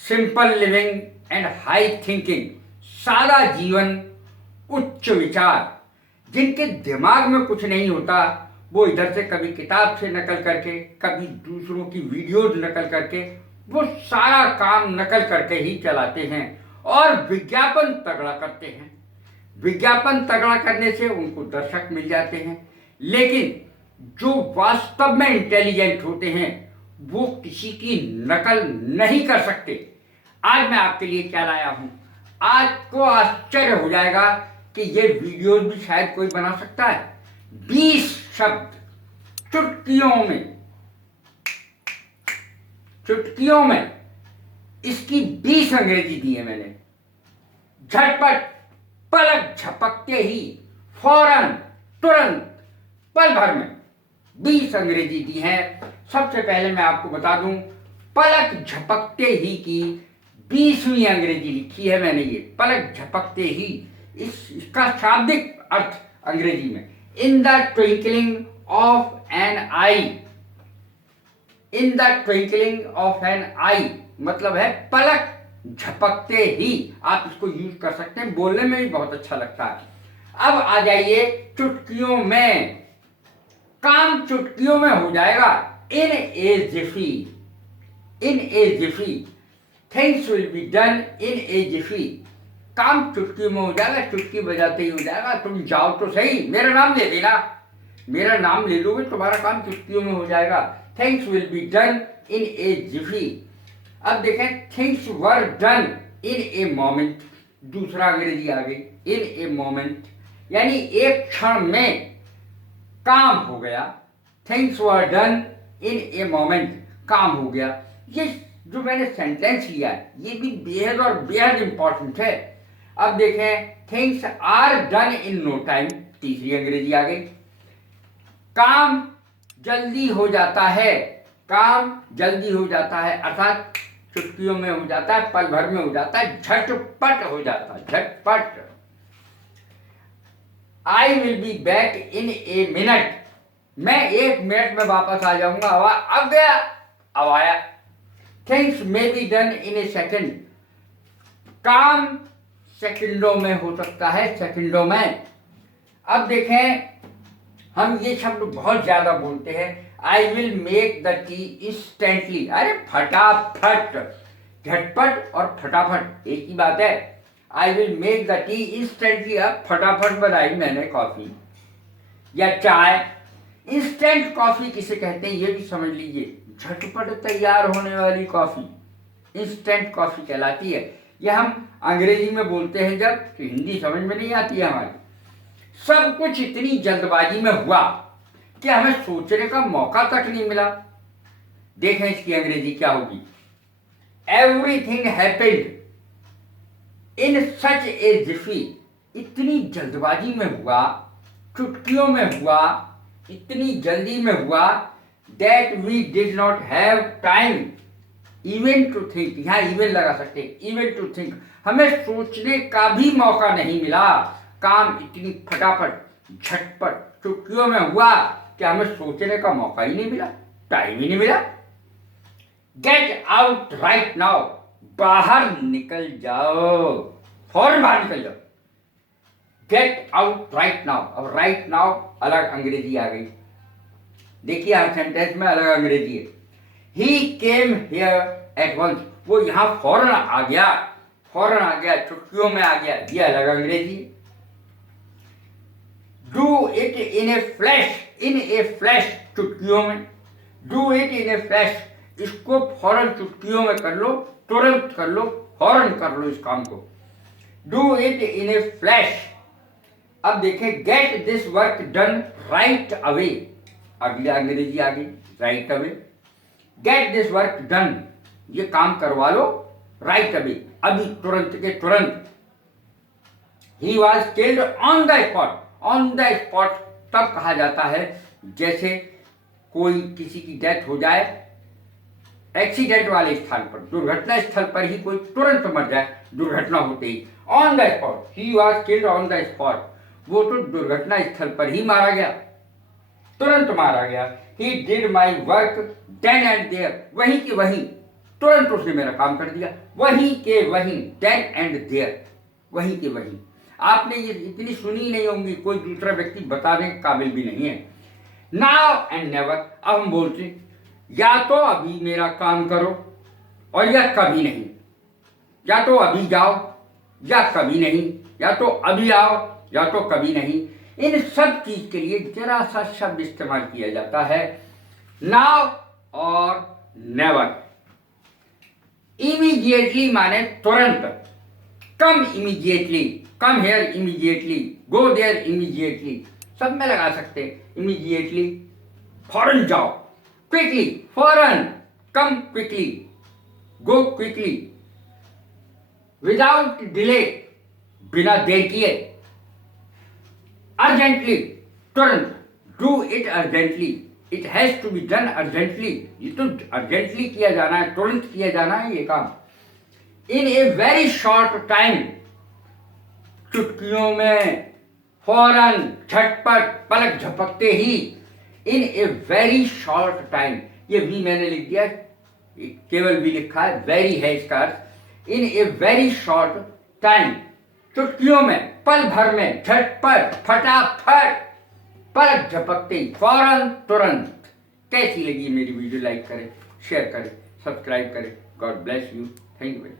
Simple living and high thinking, सादा जीवन, उच्च विचार। जिनके दिमाग में कुछ नहीं होता वो इधर से कभी किताब से नकल करके, कभी दूसरों की वीडियोज नकल करके, वो सारा काम नकल करके ही चलाते हैं और विज्ञापन तगड़ा करते हैं। विज्ञापन तगड़ा करने से उनको दर्शक मिल जाते हैं, लेकिन जो वास्तव में इंटेलिजेंट होते हैं वो किसी की नकल नहीं कर सकते। आज मैं आपके लिए क्या लाया हूं, आज को आश्चर्य हो जाएगा कि ये वीडियो भी शायद कोई बना सकता है। 20 शब्द चुटकियों में इसकी 20 अंग्रेजी दी है मैंने। झटपट, पलक झपकते ही, फौरन, तुरंत, पल भर में 20 अंग्रेजी दी है। सबसे पहले मैं आपको बता दूं, पलक झपकते ही की 20वीं अंग्रेजी लिखी है मैंने। ये पलक झपकते ही, इसका शाब्दिक अर्थ अंग्रेजी में in the twinkling of an eye. In the twinkling of an eye मतलब है पलक झपकते ही। आप इसको यूज कर सकते हैं, बोलने में भी बहुत अच्छा लगता है। अब आ जाइए चुटकियों में। काम चुटकियों में हो जाएगा। In a jiffy, in a jiffy, things will be done in a jiffy. काम चुटकी में हो जाएगा, चुटकी बजाते ही हो जाएगा। तुम जाओ तो सही, मेरा नाम ले लेना, मेरा नाम ले लोगे, तुम्हारा काम चुटकियों में हो जाएगा। Things will be done in a jiffy. अब देखें, things were done in a moment, दूसरा अंग्रेजी आ गई, इन ए मोमेंट, यानी एक क्षण में काम हो गया। Things were done in a moment, काम हो गया। ये जो मैंने सेंटेंस लिया है ये भी बेहद और बेहद इंपॉर्टेंट है। अब देखें, things are done in no time, तीसरी अंग्रेजी आ गई। काम जल्दी हो जाता है, काम जल्दी हो जाता है, अर्थात चुटकियों में हो जाता है, पल भर में हो जाता है, झटपट हो जाता है, झटपट। I will be back in a minute, मैं 1 मिनट में वापस आ जाऊंगा। अब गया, अब आया। Things may be done in A second, काम सेकंडों में हो सकता है, सेकंडों में। अब देखें, हम ये शब्द बहुत ज्यादा बोलते हैं। I will make the T instantly, अरे फटाफट, झटपट और फटाफट एक ही बात है। I will make the T instantly, अब फटाफट बनाई मैंने कॉफी या चाय। इंस्टेंट कॉफी किसे कहते हैं ये भी समझ लीजिए, झटपट तैयार होने वाली कॉफी इंस्टेंट कॉफी कहलाती है। यह हम अंग्रेजी में बोलते हैं जब, तो हिंदी समझ में नहीं आती है हमारी। सब कुछ इतनी जल्दबाजी में हुआ कि हमें सोचने का मौका तक नहीं मिला। देखें इसकी अंग्रेजी क्या होगी। एवरीथिंग हैपेंड इन सच ए जिफी, इतनी जल्दबाजी में हुआ, चुटकियों में हुआ, इतनी जल्दी में हुआ, that we did not have time even to think, यहाँ इवन लगा सकते हैं, इवन टू थिंक, हमें सोचने का भी मौका नहीं मिला। काम इतनी फटाफट, झटपट, चुटकियों में हुआ कि हमें सोचने का मौका ही नहीं मिला, टाइम ही नहीं मिला। गेट आउट राइट नाउ, बाहर निकल जाओ, फौरन बाहर निकल जाओ। गेट आउट राइट नाउ, अब राइट नाउ अलग अंग्रेजी आ गई। देखिए हर सेंटेंस में अलग अंग्रेजी है। He came here at once, वो यहाँ फौरन आ गया, फौरन आ गया, चुटकियों में आ गया, ये अलग अंग्रेजी। Do it in a flash, in a flash, चुटकियों में। Do it in a flash, इसको फौरन चुटकियों में कर लो, तुरंत कर लो, फौरन कर लो इस काम को। Do it in a flash। अब देखें, get this work done right away, अगली अंग्रेजी आ गई, right away। Get this work done, ये काम करवा लो, राइट अवे, अभी तुरंत के तुरंत। ही was killed on the spot, on the spot तब कहा जाता है जैसे कोई किसी की डेथ हो जाए, एक्सीडेंट वाले स्थान पर, दुर्घटना स्थल पर ही कोई तुरंत मर जाए दुर्घटना होते ही। On the spot, he was killed on the spot, वो तो दुर्घटना स्थल पर ही मारा गया, तुरंत मारा गया। He did my work then and there, वहीं की वहीं तुरंत उसने मेरा काम कर दिया, वहीं के वहीं, देन एंड देयर, वहीं के वहीं। आपने ये इतनी सुनी नहीं होंगी, कोई दूसरा व्यक्ति बताने के काबिल भी नहीं है। नाउ एंड नेवर, अब हम बोलते हैं या तो अभी मेरा काम करो और या कभी नहीं, या तो अभी जाओ या कभी नहीं, या तो अभी आओ या तो कभी नहीं। इन सब चीज के लिए जरा सा शब्द इस्तेमाल किया जाता है, नाउ और नेवर। इमीडिएटली माने तुरंत, come immediately, come here immediately, go there immediately, सब में लगा सकते हैं। इमीडिएटली फौरन जाओ, क्विकली फौरन, come quickly, go quickly, without delay बिना देर किए, अर्जेंटली तुरंत, do it urgently, it has to be done urgently, ये तो अर्जेंटली किया जाना है, तुरंत किया जाना है ये काम। इन ए वेरी शॉर्ट टाइम, चुटकियों में, फौरन, झटपट, पलक झपकते ही, इन ए वेरी शॉर्ट टाइम, ये भी मैंने लिख दिया, केवल भी लिखा है, वेरी है इसका अर्थ। इन ए वेरी शॉर्ट टाइम, चुटकियों में, पल भर में, झटपट, फटाफट, पलक झपकते ही, फौरन, तुरंत। कैसी लगी मेरी वीडियो? लाइक करें, शेयर करें, सब्सक्राइब करें। God bless you. Thank you.